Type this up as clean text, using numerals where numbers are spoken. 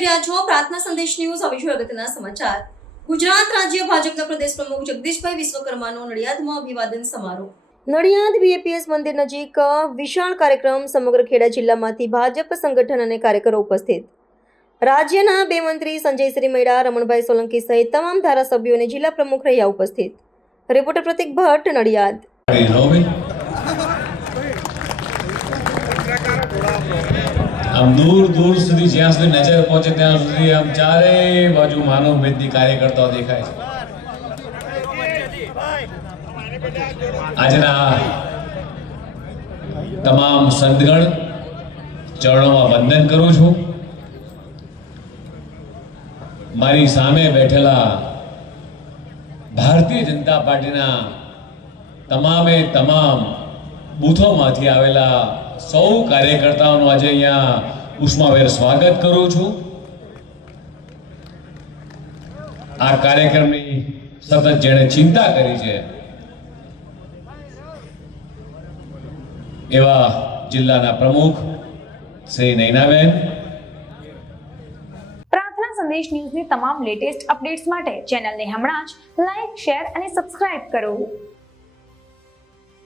જોઈ રહ્યા છો પ્રાર્થના સંદેશ ન્યૂઝ. હવે જોઈએ અગત્યના સમાચાર. ગુજરાત રાજ્ય ભાજપના પ્રદેશ પ્રમુખ જગદીશભાઈ વિશ્વકર્માનો નડિયાદમાં અભિવાદન સમારોહ. નડિયાદ બીએપીએસ મંદિર નજીક વિશાળ કાર્યક્રમ. સમગ્ર ખેડા જિલ્લામાંથી ભાજપ સંગઠન અને કાર્યકરો ઉપસ્થિત. રાજ્યના 2 મંત્રી સંજયશ્રી મેડા, રમણભાઈ સોલંકી સહિત તમામ ધારાસભ્યો અને જિલ્લા પ્રમુખ રહ્યા ઉપસ્થિત. રિપોર્ટર પ્રતિક ભટ્ટ, નડિયાદ. આમ દૂર દૂર સુધી જ્યાં સુધી નજર પહોંચે ત્યાં સુધી આમ ચારે બાજુ માનવ ભેદની કાર્યકર્તાઓ દેખાય છે. આજના તમામ સંતગણ ચરણોમાં વંદન કરું છું. મારી સામે બેઠેલા ભારતીય જનતા પાર્ટીના તમામે તમામ બૂથોમાંથી આવેલા સૌ કાર્યકર્તાઓનું આજે અહીંયા ઉષ્માભેર સ્વાગત કરું છું. આ કાર્યક્રમની સતત જેણે ચિંતા કરી છે એવા જિલ્લાના પ્રમુખ શ્રી નૈનાબેન. પ્રાર્થના સંદેશ ન્યૂઝની તમામ લેટેસ્ટ અપડેટ્સ માટે ચેનલને હમણાં જ લાઈક, શેર અને સબસ્ક્રાઇબ કરો.